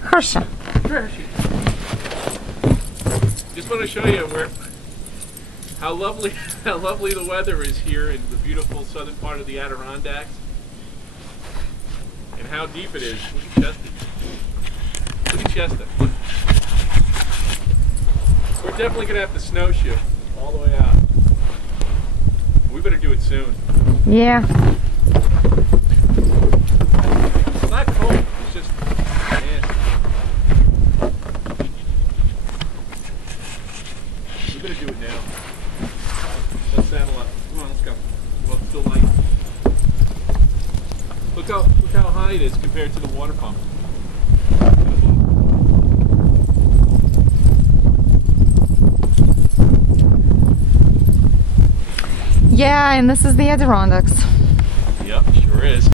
Hershey. Just want to show you how lovely the weather is here in the beautiful southern part of the Adirondacks, and how deep it is. Look at Chester. Look at Chester. We're definitely gonna have to snowshoe all the way out. We better do it soon. Yeah. It's not cold. It's just nasty. We better do it now. Let's saddle up. Come on, let's go. Well, it's still light. Look how high it is compared to the water pump. Yeah, and this is the Adirondacks. Yep, sure is.